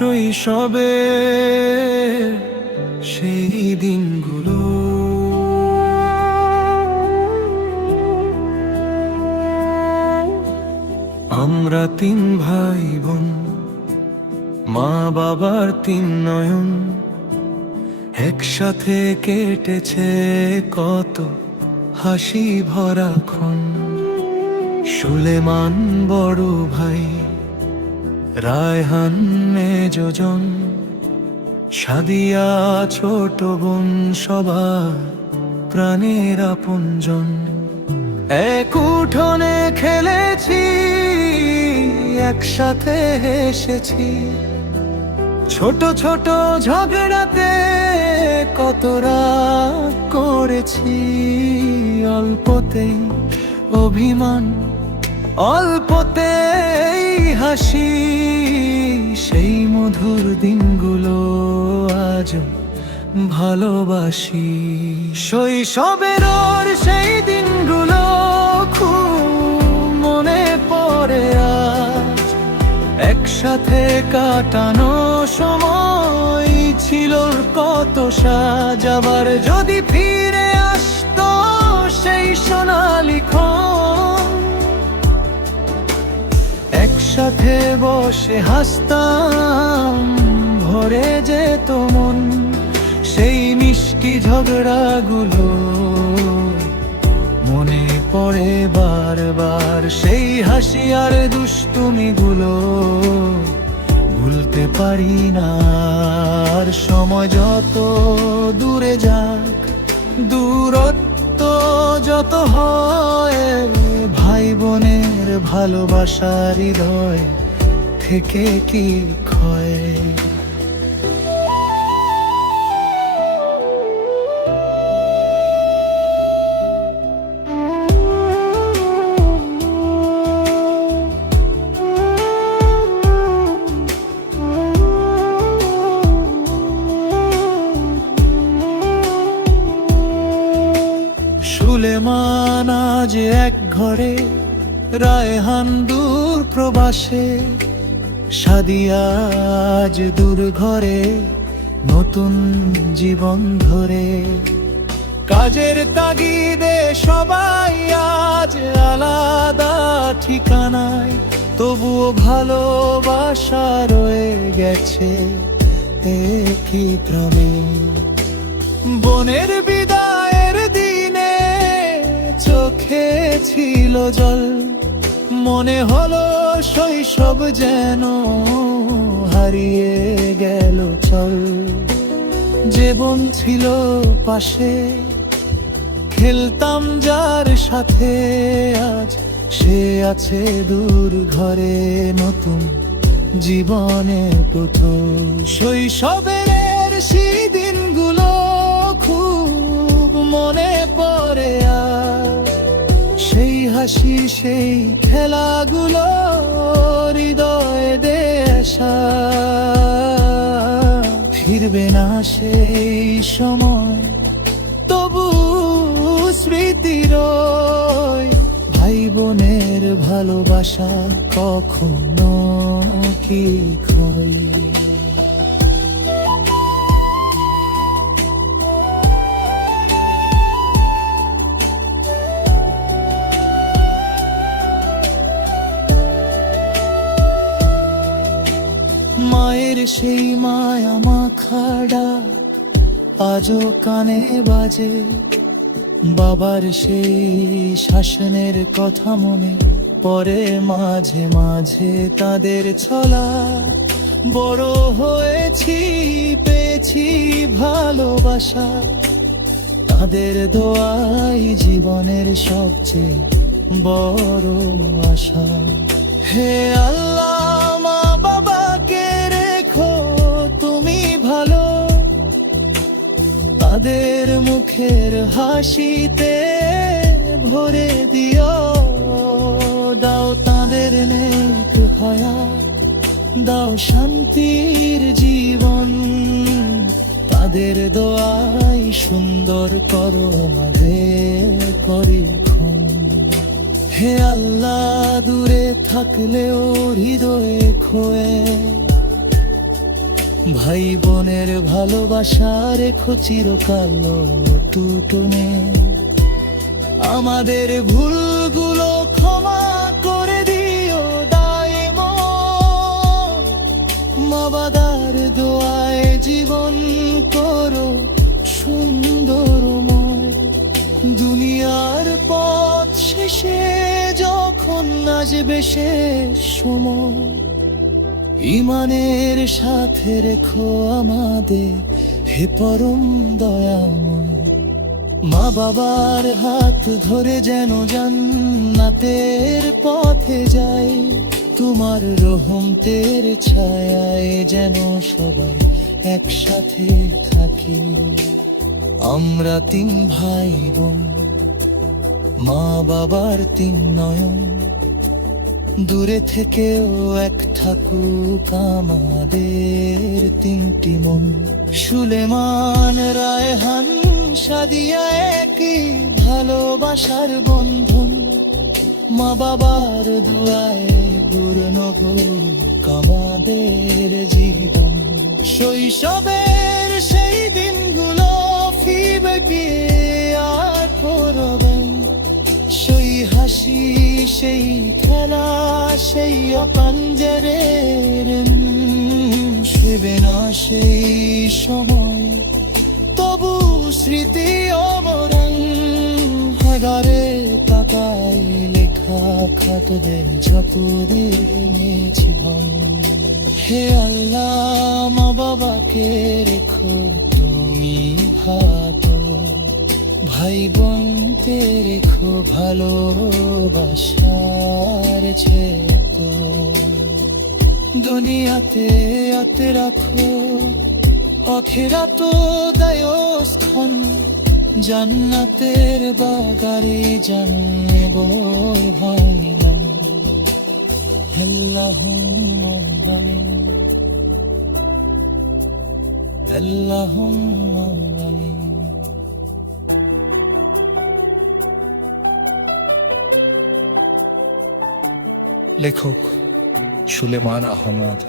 শৈশবে সেই দিনগুলো আমরা তিন ভাই বোন, মা বাবার তিন নয়ন, একসাথে কেটেছে কত হাসি ভরা ক্ষণ। সুলেমান বড় ভাই, রায়হান মেজজন, সাদিয়া ছোট বোন, সবার প্রাণের আপনজন। এক উঠোনে খেলেছি, একসাথে হেসেছি, ছোট ছোট ঝগড়াতে কত রাগ করেছি। অল্পতেই অভিমান, অল্পতেই হাসি, সেই মধুর দিনগুলো আজও ভালোবাসি। শৈশবের ওর সেই দিনগুলো খুব মনে পড়ে আজ। একসাথে কাটানো সময় ছিল কত সাজ। আবার যদি ফিরে আসতো সেই সোনালি ক্ষণ, একসাথে বসে হাসতাম, ভরে যেত মন। সেই মিষ্টি ঝগড়াগুলো মনে পড়ে বারবার, সেই হাসি আর দুষ্টুমিগুলো ভুলতে পারি না। আর সময় যত দূরে যাক, দূরত্ব যত হয়, ভাই বোনের ভালোবাসার হৃদয় থেকে কি ক্ষয়। সুলেমান আজ এক ঘরে, রায়হান দূর প্রবাসে, সাদিয়া আজ দূর ঘরে নতুন জীবন ধরে। কাজের তাগিদে সবাই আজ আলাদা ঠিকানায়, তবুও ভালোবাসা রয়ে গেছে একই গ্রামে। বোনের বিদায়ের দিনে চোখে ছিল জল, মনে হলো শৈশব যেন হারিয়ে গেল চল। যে বোন ছিল পাশে, খেলতাম যার সাথে, আজ সে আছে দূর ঘরে নতুন জীবনে প্রথম। শৈশবের সেই দিনগুলো খুব মনে পড়ে আর, সেই হাসি সেই খেলাগুলো হৃদয়ে দেশা। ফিরবে না সেই সময়, তবু স্মৃতির ভাই বোনের ভালোবাসা কখনো কি ক্ষয়। মায়ের সেই মায়া মাখা ডাক আজও কানে বাজে, বাবার সেই শাসনের কথা মনে পড়ে মাঝে মাঝে। তাদের ছলা বড় হয়েছি, পেয়েছি ভালোবাসা, তাদের দোয়াই জীবনের সবচেয়ে বড় আশা। হে আল্লাহ, মা বাবাকে রেখো তুমি ভালো, তাদের মুখের হাসিতে ভরে দিও। দাও তাদের নেক হায়াত, দাও শান্তির জীবন, তাদের দোয়াই সুন্দর করো আমাদের পরীক্ষণ। হে আল্লাহ, দূরে থাকলেও হৃদয়ে খোয়ে ভাই বোনের ভালোবাসা রেখো চিরকাল টুটনে। আমাদের ভুলগুলো ক্ষমা করে দিও দাইমন। মাবাদার দোয়ায় জীবন করো সুন্দরময়। দুনিয়ার পথ শেষে যখন আসবে শেষ সময়, ঈমানের সাথে রেখো আমাদের হে পরম দয়াময়। মা বাবার হাত ধরে যেন জান্নাতের পথে যাই, তোমার রহমতের ছায়ায় যেন সবাই একসাথে থাকি। আমরা 3 ভাই বোন, মা বাবার 3 নয়ন, দূরে থেকেও এক থাকুক আমাদের 3টি মন। সুলেমান রায়হান সাদিয়া একই ভালোবাসার বন্ধন। মা বাবার দুয়ায় পূর্ণ হোক আমাদের জীবন। শৈশবের সেই দিনগুলো ফিরবে গিয়ে আর পরবেন। সেই হাসি, সেই খেলা, সেই অপাঞ্জরের সেবে না সেই সময়, তবু স্মৃতি অমরণ। হাগারে তাকাই লেখা খাতদের ঝপুরে এনেছি ধন। হে আল্লাহ, মা বাবাকে রেখো তুমি ভালো, ভাই বোনকে রেখো ভালোবাসার ছেতো। দুনিয়াতে আতে রাখো আখিরাত দায়স্থান। জান্নাতের বাগারে জানবর ভাঙি না। আল্লাহুম্মা আমিন, আল্লাহুম্মা আমিন। লেখক সুলেমান আহমদ।